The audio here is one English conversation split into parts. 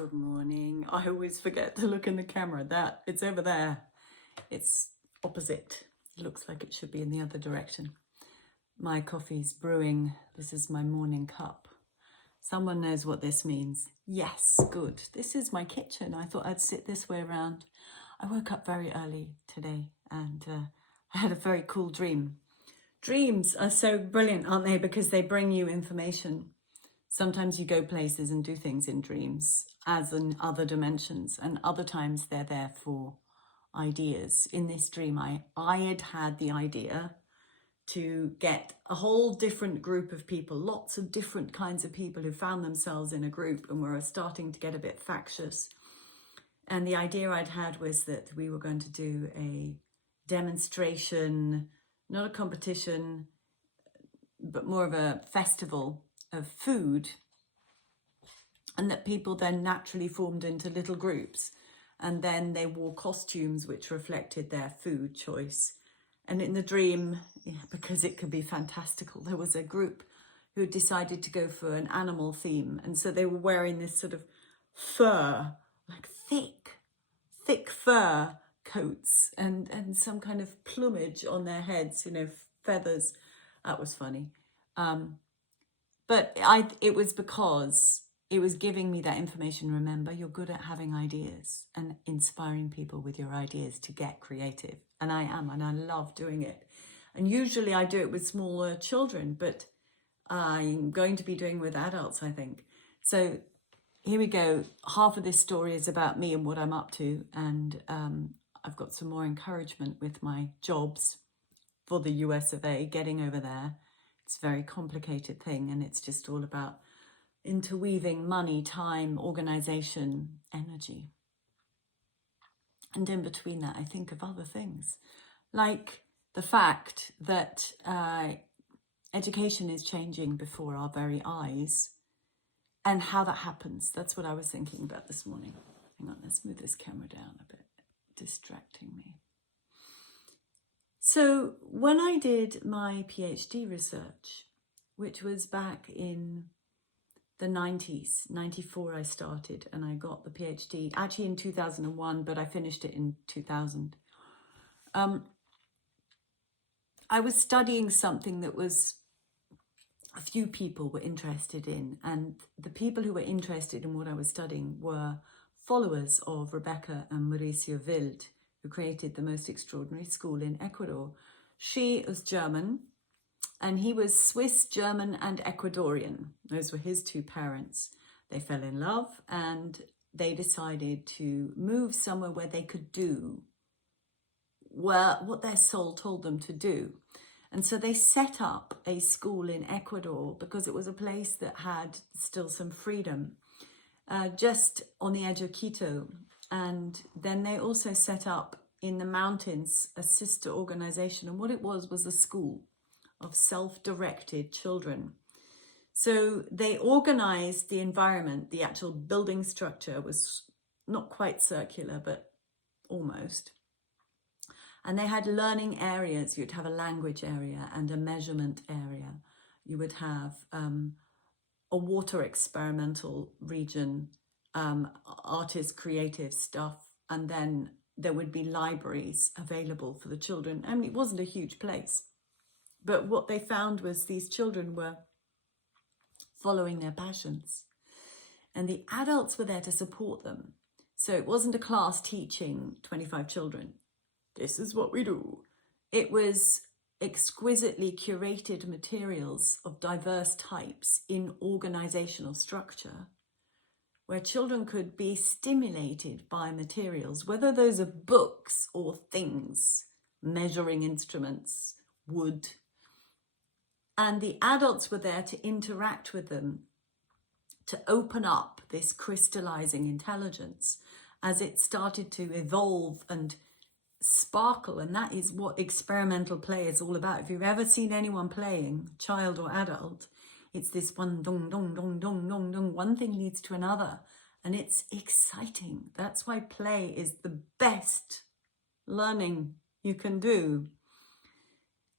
Good morning. I always forget to look in the camera. It's over there. It's opposite. It looks like it should be in the other direction. My coffee's brewing. This is my morning cup. Someone knows what this means. Yes, good. This is my kitchen. I thought I'd sit this way around. I woke up very early today and I had a very cool dream. Dreams are so brilliant, aren't they? Because they bring you information. Sometimes you go places and do things in dreams, as in other dimensions, and other times they're there for ideas. In this dream, I had the idea to get a whole different group of people, lots of different kinds of people who found themselves in a group and were starting to get a bit factious. And the idea I'd had was that we were going to do a demonstration, not a competition, but more of a festival of food, and that people then naturally formed into little groups, and then they wore costumes which reflected their food choice. And in the dream, because it could be fantastical, there was a group who had decided to go for an animal theme, and so they were wearing this sort of fur, like thick fur coats, and some kind of plumage on their heads, feathers. That was funny. But it was because it was giving me that information. Remember, you're good at having ideas and inspiring people with your ideas to get creative. And I am, and I love doing it. And usually I do it with smaller children, but I'm going to be doing it with adults, I think. So here we go. Half of this story is about me and what I'm up to. And I've got some more encouragement with my jobs for the US of A, getting over there. It's a very complicated thing, and it's just all about interweaving money, time, organization, energy. And in between that, I think of other things, like the fact that education is changing before our very eyes, and how that happens. That's what I was thinking about this morning. Hang on, let's move this camera down a bit, distracting me. So when I did my PhD research, which was back in the 90s, 94 I started, and I got the PhD actually in 2001, but I finished it in 2000. I was studying something that was a few people were interested in, and the people who were interested in what I was studying were followers of Rebecca and Mauricio Wild, who created the most extraordinary school in Ecuador. She was German, and he was Swiss, German, and Ecuadorian. Those were his two parents. They fell in love, and they decided to move somewhere where they could do what their soul told them to do. And so they set up a school in Ecuador because it was a place that had still some freedom, just on the edge of Quito. And then they also set up in the mountains a sister organization. And what it was a school of self-directed children. So they organized the environment. The actual building structure was not quite circular, but almost. And they had learning areas. You'd have a language area and a measurement area. You would have a water experimental region, artist creative stuff, and then there would be libraries available for the children. I mean, it wasn't a huge place, but what they found was these children were following their passions, and the adults were there to support them. So it wasn't a class teaching 25 children, this is what we do. It was exquisitely curated materials of diverse types in organizational structure, where children could be stimulated by materials, whether those are books or things, measuring instruments, wood. And the adults were there to interact with them, to open up this crystallizing intelligence as it started to evolve and sparkle. And that is what experimental play is all about. If you've ever seen anyone playing, child or adult, it's this one dong, dong, dong, dong, dong, dong. One thing leads to another. And it's exciting. That's why play is the best learning you can do.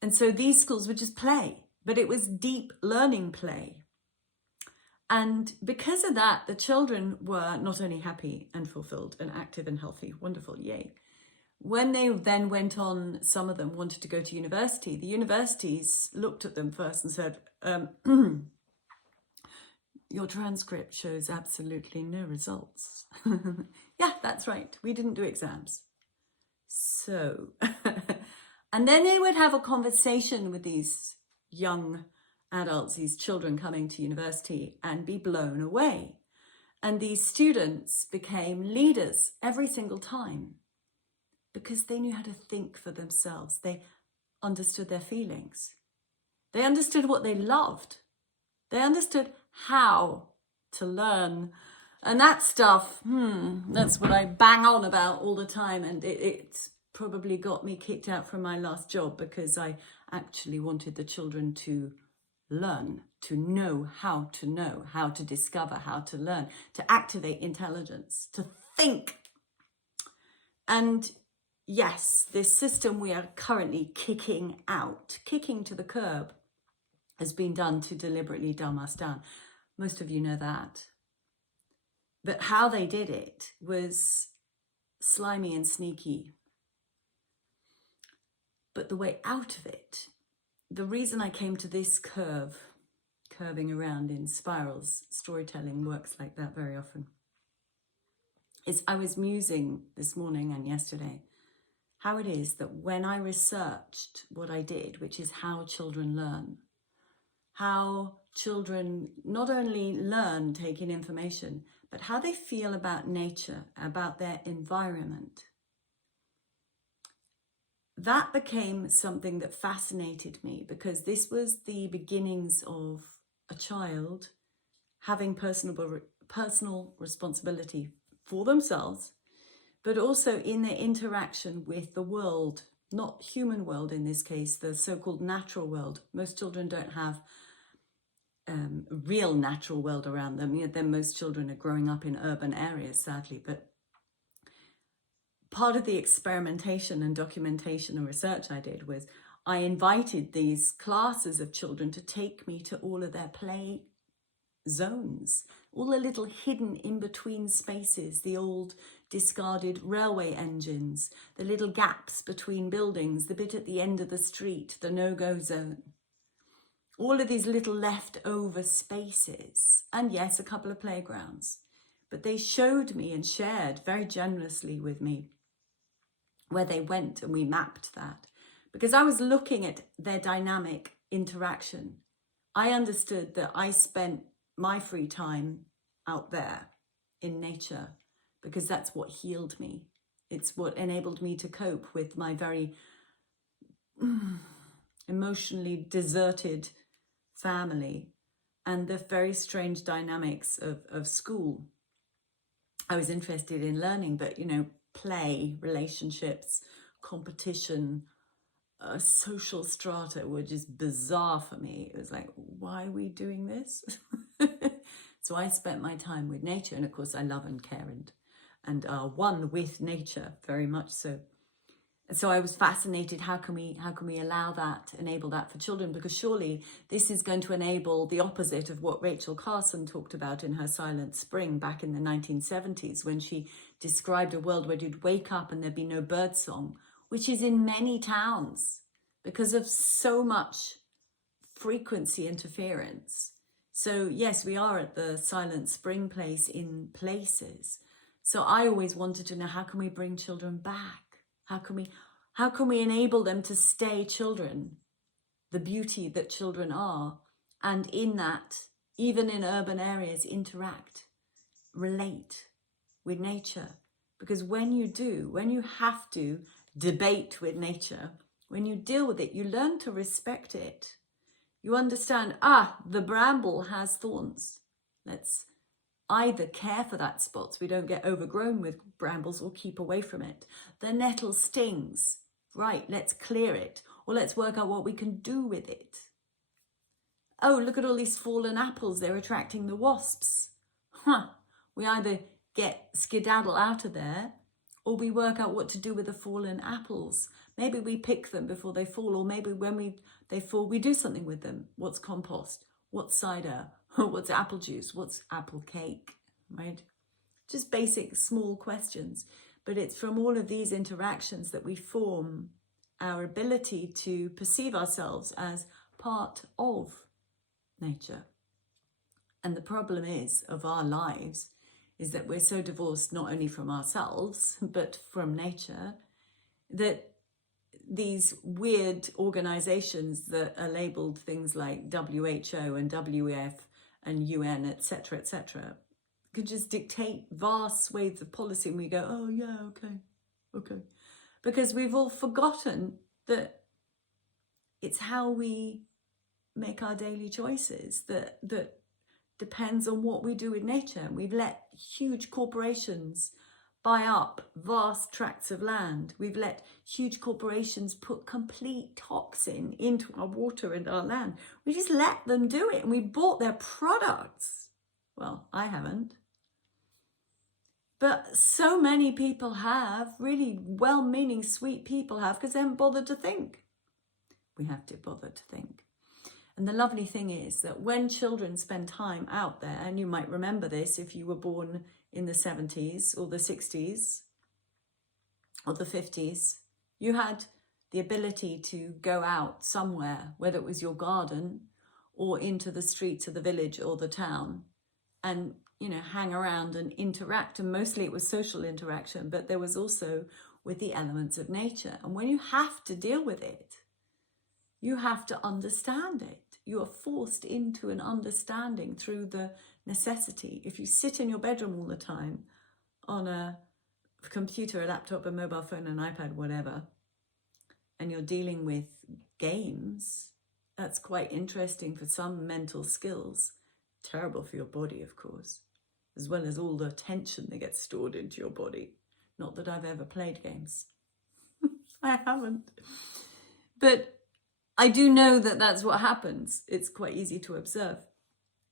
And so these schools would just play, but it was deep learning play. And because of that, the children were not only happy and fulfilled and active and healthy, wonderful, yay. When they then went on, some of them wanted to go to university, the universities looked at them first and said, your transcript shows absolutely no results. Yeah, that's right. We didn't do exams. So, and then they would have a conversation with these young adults, these children coming to university, and be blown away. And these students became leaders every single time because they knew how to think for themselves. They understood their feelings. They understood what they loved. They understood how to learn. And that stuff, that's what I bang on about all the time. And it's probably got me kicked out from my last job because I actually wanted the children to learn, to know, how to discover, how to learn, to activate intelligence, to think. And yes, this system we are currently kicking to the curb, has been done to deliberately dumb us down. Most of you know that. But how they did it was slimy and sneaky. But the way out of it, the reason I came to this curving around in spirals, storytelling works like that very often, is I was musing this morning and yesterday how it is that when I researched what I did, which is how children learn, how children not only learn taking information, but how they feel about nature, about their environment. That became something that fascinated me because this was the beginnings of a child having personal responsibility for themselves, but also in their interaction with the world, not human world in this case, the so-called natural world. Most children don't have real natural world around them. Then most children are growing up in urban areas, sadly. But part of the experimentation and documentation and research I did was I invited these classes of children to take me to all of their play zones, all the little hidden in-between spaces, the old discarded railway engines, the little gaps between buildings, the bit at the end of the street, the no-go zone. All of these little leftover spaces, and yes, a couple of playgrounds. But they showed me and shared very generously with me where they went, and we mapped that. Because I was looking at their dynamic interaction. I understood that I spent my free time out there in nature because that's what healed me. It's what enabled me to cope with my very emotionally deserted family and the very strange dynamics of school. I was interested in learning, but play, relationships, competition, social strata were just bizarre for me. It was like, why are we doing this? So I spent my time with nature, and of course I love and care and are one with nature, very much so. So I was fascinated, how can we allow that, enable that for children? Because surely this is going to enable the opposite of what Rachel Carson talked about in her Silent Spring back in the 1970s, when she described a world where you'd wake up and there'd be no birdsong, which is in many towns because of so much frequency interference. So yes, we are at the Silent Spring place in places. So I always wanted to know, how can we bring children back? How can we enable them to stay children, the beauty that children are, and in that, even in urban areas, interact, relate with nature? Because when you have to debate with nature, when you deal with it, you learn to respect it. You understand, the bramble has thorns. Let's either care for that spot so we don't get overgrown with brambles, or keep away from it. The nettle stings. Right, let's clear it, or let's work out what we can do with it. Oh, look at all these fallen apples. They're attracting the wasps. We either get skedaddle out of there, or we work out what to do with the fallen apples. Maybe we pick them before they fall, or maybe when they fall, we do something with them. What's compost? What's cider? What's apple juice? What's apple cake? Right? Just basic small questions. But it's from all of these interactions that we form our ability to perceive ourselves as part of nature. And the problem of our lives is that we're so divorced not only from ourselves, but from nature, that these weird organizations that are labeled things like WHO and WEF and UN, etc., could just dictate vast swathes of policy, and we go, oh yeah, okay. Because we've all forgotten that it's how we make our daily choices that depends on what we do with nature. And we've let huge corporations buy up vast tracts of land. We've let huge corporations put complete toxin into our water and our land. We just let them do it, and we bought their products. Well, I haven't. But so many people have, really well-meaning, sweet people have, because they haven't bothered to think. We have to bother to think. And the lovely thing is that when children spend time out there, and you might remember this if you were born in the 70s or the 60s or the 50s, you had the ability to go out somewhere, whether it was your garden or into the streets of the village or the town, and hang around and interact. And mostly it was social interaction, but there was also with the elements of nature. And when you have to deal with it, you have to understand it. You are forced into an understanding through the necessity. If you sit in your bedroom all the time on a computer, a laptop, a mobile phone, an iPad, whatever, and you're dealing with games, that's quite interesting for some mental skills. Terrible for your body, of course, as well as all the tension that gets stored into your body. Not that I've ever played games. I haven't. But I do know that that's what happens. It's quite easy to observe.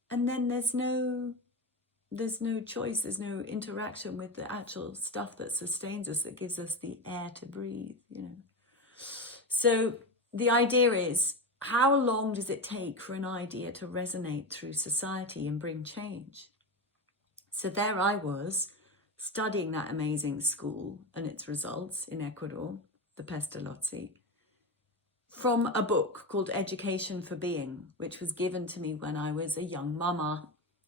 And then there's no choice, there's no interaction with the actual stuff that sustains us, that gives us the air to breathe, So the idea is, how long does it take for an idea to resonate through society and bring change? So there I was, studying that amazing school and its results in Ecuador, the Pestalozzi, from a book called Education for Being, which was given to me when I was a young mama,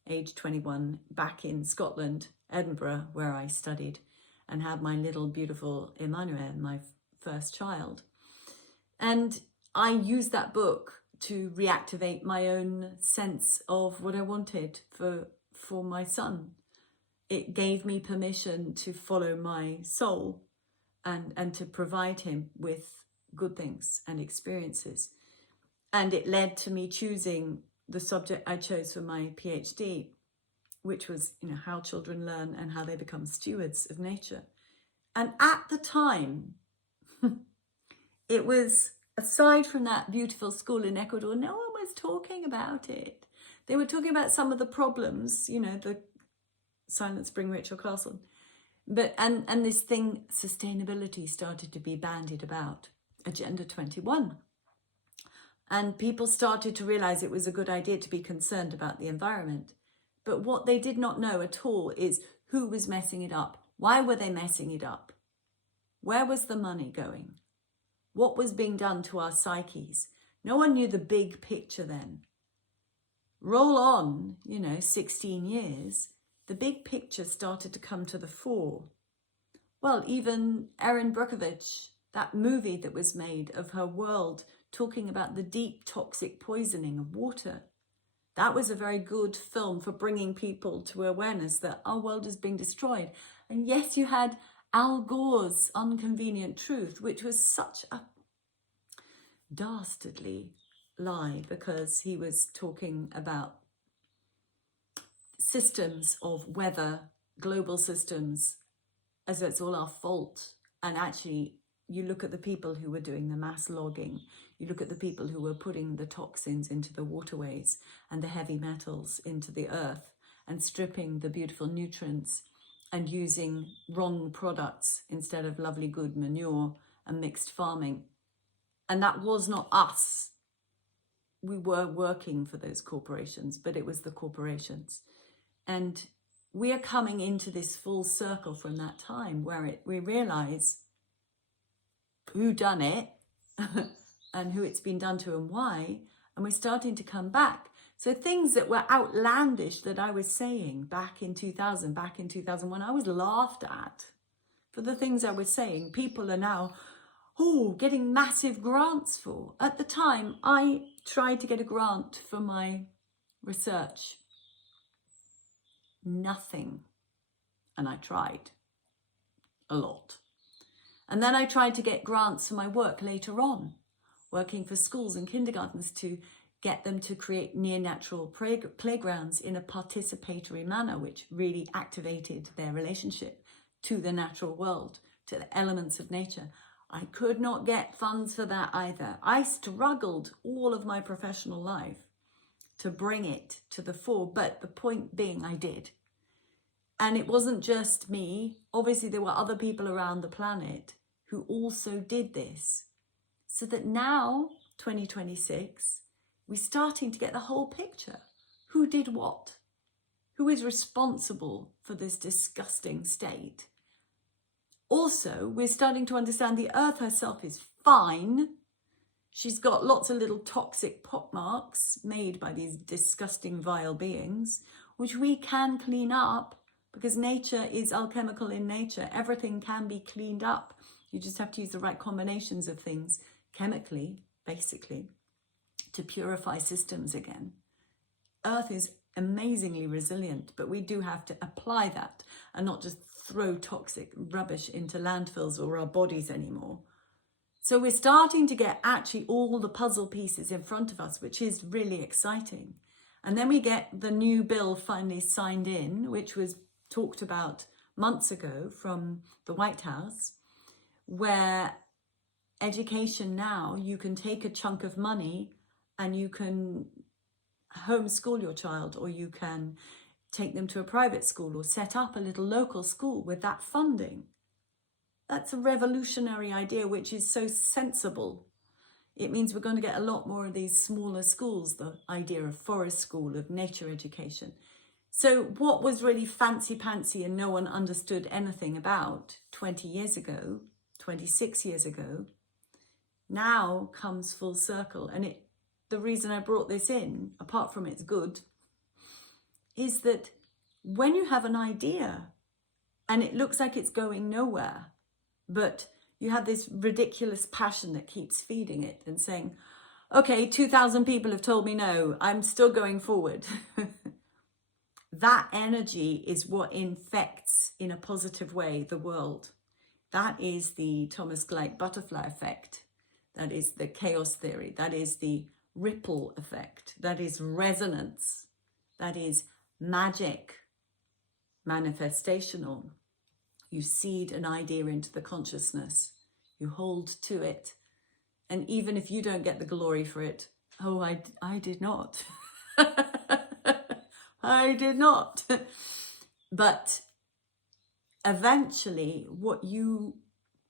age 21, back in Scotland, Edinburgh, where I studied and had my little beautiful Emmanuel, my first child. And I used that book to reactivate my own sense of what I wanted for my son. It gave me permission to follow my soul and to provide him with good things and experiences. And it led to me choosing the subject I chose for my PhD, which was, how children learn and how they become stewards of nature. And at the time, it was, aside from that beautiful school in Ecuador, no one was talking about it. They were talking about some of the problems, the Silent Spring Ritual Castle. But and this thing, sustainability, started to be bandied about, Agenda 21. And people started to realize it was a good idea to be concerned about the environment. But what they did not know at all is who was messing it up. Why were they messing it up? Where was the money going? What was being done to our psyches? No one knew the big picture then. Roll on, 16 years, the big picture started to come to the fore. Well, even Erin Brockovich, that movie that was made of her world, talking about the deep toxic poisoning of water, that was a very good film for bringing people to awareness that our world is being destroyed. And yes, you had Al Gore's Unconvenient Truth, which was such a dastardly lie, because he was talking about systems of weather, global systems, as it's all our fault. And actually, you look at the people who were doing the mass logging, you look at the people who were putting the toxins into the waterways and the heavy metals into the earth and stripping the beautiful nutrients and using wrong products instead of lovely good manure and mixed farming. And that was not us. we were working for those corporations, but it was the corporations. And we are coming into this full circle from that time where we realize who done it and who it's been done to and why. And we're starting to come back. So things that were outlandish that I was saying back in 2000, back in 2001, I was laughed at for the things I was saying. People are now, getting massive grants for. At the time, I tried to get a grant for my research. Nothing. And I tried a lot. And then I tried to get grants for my work later on, working for schools and kindergartens to get them to create near natural playgrounds in a participatory manner, which really activated their relationship to the natural world, to the elements of nature. I could not get funds for that either. I struggled all of my professional life to bring it to the fore, but the point being I did. And it wasn't just me. Obviously, there were other people around the planet who also did this. So that now, 2026, we're starting to get the whole picture. Who did what? Who is responsible for this disgusting state? Also, we're starting to understand the earth herself is fine. She's got lots of little toxic pockmarks made by these disgusting, vile beings, which we can clean up because nature is alchemical in nature. Everything can be cleaned up. You just have to use the right combinations of things chemically, basically, to purify systems again. Earth is amazingly resilient, but we do have to apply that and not just throw toxic rubbish into landfills or our bodies anymore. So we're starting to get actually all the puzzle pieces in front of us, which is really exciting. And then we get the new bill finally signed in, which was talked about months ago from the White House, where education now, you can take a chunk of money and you can homeschool your child, or you can take them to a private school or set up a little local school with that funding. That's a revolutionary idea, which is so sensible. It means we're going to get a lot more of these smaller schools, the idea of forest school, of nature education. So what was really fancy-pantsy and no one understood anything about 20 years ago, 26 years ago, now comes full circle. And the reason I brought this in, apart from it's good, is that when you have an idea and it looks like it's going nowhere, but you have this ridiculous passion that keeps feeding it and saying, okay, 2,000 people have told me no, I'm still going forward. That energy is what infects in a positive way the world. That is the Thomas Gleick butterfly effect. That is the chaos theory. That is the ripple effect. That is resonance. That is magic, manifestational. You seed an idea into the consciousness. You hold to it. And even if you don't get the glory for it, I did not. I did not. But eventually, what you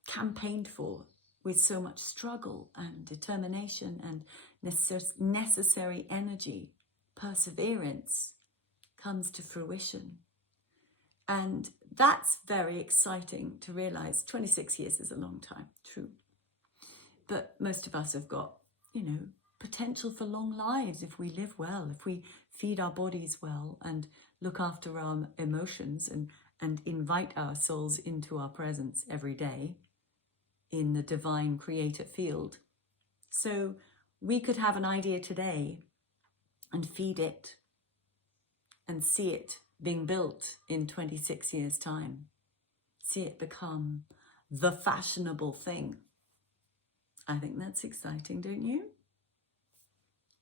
campaigned for with so much struggle and determination and necessary energy, perseverance, comes to fruition. And that's very exciting to realize. 26 years is a long time, true. But most of us have got, potential for long lives if we live well, if we feed our bodies well and look after our emotions and invite our souls into our presence every day in the divine creator field. So we could have an idea today and feed it and see it being built in 26 years' time. See it become the fashionable thing. I think that's exciting, don't you?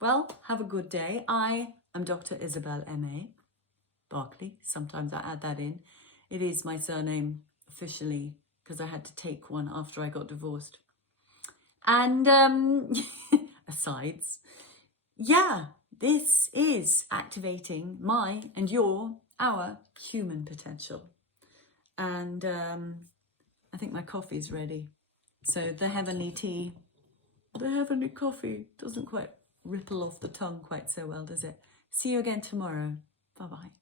Well, have a good day. I am Dr. Isabel M.A. Barclay. Sometimes I add that in. It is my surname officially because I had to take one after I got divorced. And asides, this is activating my and our human potential. And I think my coffee's ready. So the heavenly tea, the heavenly coffee doesn't quite ripple off the tongue quite so well, does it? See you again tomorrow. Bye-bye.